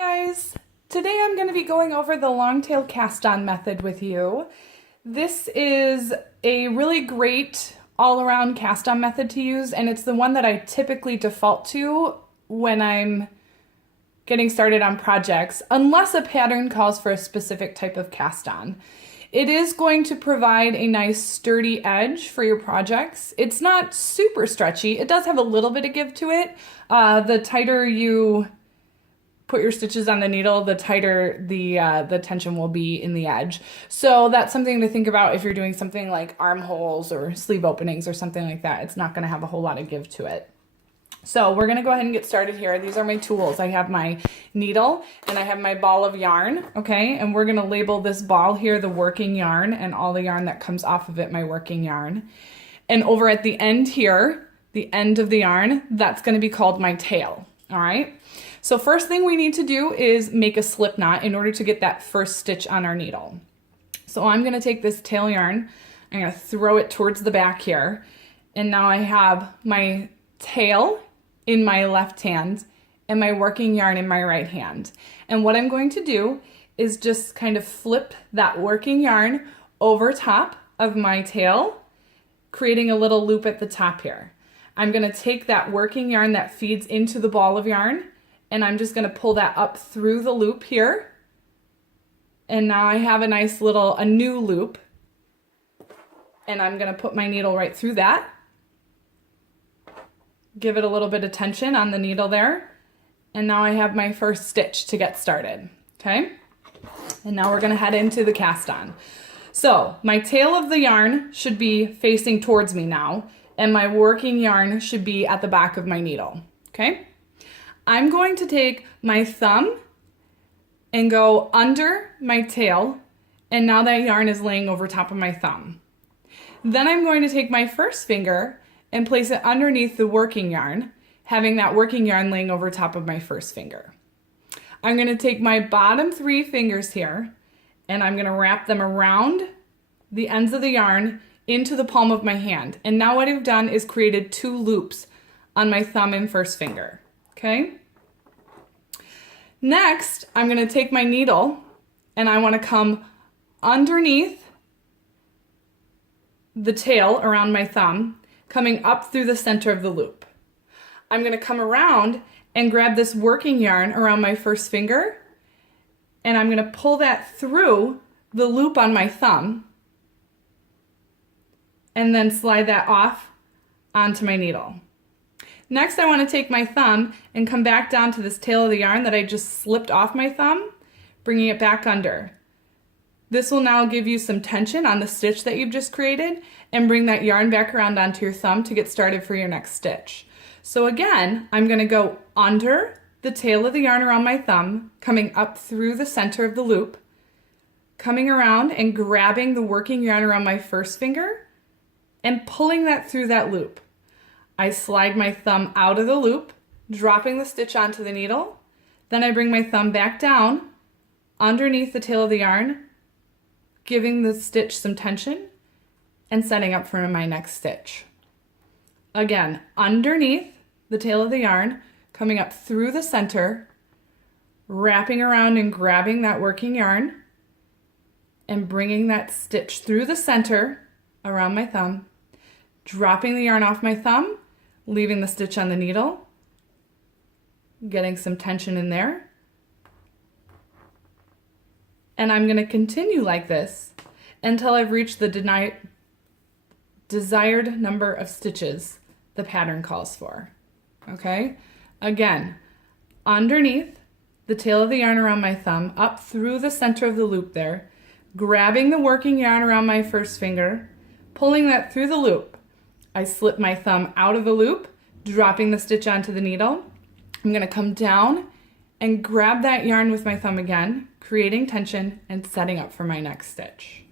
Guys, today I'm going to be going over the long tail cast on method with you. This is a really great all-around cast on method to use, and it's the one that I typically default to when I'm getting started on projects, unless a pattern calls for a specific type of cast on. It is going to provide a nice sturdy edge for your projects. It's not super stretchy. It does have a little bit of give to it. The tighter you put your stitches on the needle, the tighter the tension will be in the edge. So that's something to think about if you're doing something like armholes or sleeve openings or something like that. It's not going to have a whole lot of give to it. So we're going to go ahead and get started here. These are my tools. I have my needle and I have my ball of yarn, okay? And we're going to label this ball here the working yarn, and all the yarn that comes off of it my working yarn. And over at the end here, the end of the yarn, that's going to be called my tail, all right? So first thing we need to do is make a slip knot in order to get that first stitch on our needle. So I'm going to take this tail yarn, I'm going to throw it towards the back here, and now I have my tail in my left hand and my working yarn in my right hand. And what I'm going to do is just kind of flip that working yarn over top of my tail, creating a little loop at the top here. I'm going to take that working yarn that feeds into the ball of yarn, and I'm just going to pull that up through the loop here. And now I have a nice little, a new loop. And I'm going to put my needle right through that. Give it a little bit of tension on the needle there. And now I have my first stitch to get started, okay? And now we're going to head into the cast on. So my tail of the yarn should be facing towards me now, and my working yarn should be at the back of my needle, okay? I'm going to take my thumb and go under my tail, and now that yarn is laying over top of my thumb. Then I'm going to take my first finger and place it underneath the working yarn, having that working yarn laying over top of my first finger. I'm going to take my bottom three fingers here, and I'm going to wrap them around the ends of the yarn into the palm of my hand. And now what I've done is created two loops on my thumb and first finger. Okay. Next, I'm going to take my needle and I want to come underneath the tail around my thumb, coming up through the center of the loop. I'm going to come around and grab this working yarn around my first finger, and I'm going to pull that through the loop on my thumb and then slide that off onto my needle. Next, I want to take my thumb and come back down to this tail of the yarn that I just slipped off my thumb, bringing it back under. This will now give you some tension on the stitch that you've just created and bring that yarn back around onto your thumb to get started for your next stitch. So again, I'm going to go under the tail of the yarn around my thumb, coming up through the center of the loop, coming around and grabbing the working yarn around my first finger and pulling that through that loop. I slide my thumb out of the loop, dropping the stitch onto the needle. Then I bring my thumb back down underneath the tail of the yarn, giving the stitch some tension and setting up for my next stitch. Again, underneath the tail of the yarn, coming up through the center, wrapping around and grabbing that working yarn and bringing that stitch through the center around my thumb, dropping the yarn off my thumb, leaving the stitch on the needle, getting some tension in there. And I'm going to continue like this until I've reached the desired number of stitches the pattern calls for. Okay? Again, underneath the tail of the yarn around my thumb, up through the center of the loop there, grabbing the working yarn around my first finger, pulling that through the loop. I slip my thumb out of the loop, dropping the stitch onto the needle. I'm going to come down and grab that yarn with my thumb again, creating tension and setting up for my next stitch.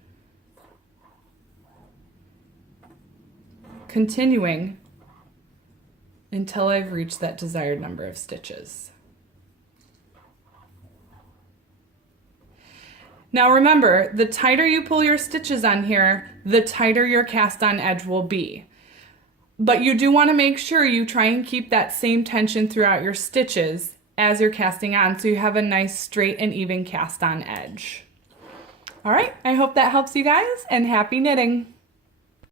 Continuing until I've reached that desired number of stitches. Now remember, the tighter you pull your stitches on here, the tighter your cast on edge will be. But you do want to make sure you try and keep that same tension throughout your stitches as you're casting on, so you have a nice straight and even cast on edge. All right, I hope that helps you guys, and happy knitting.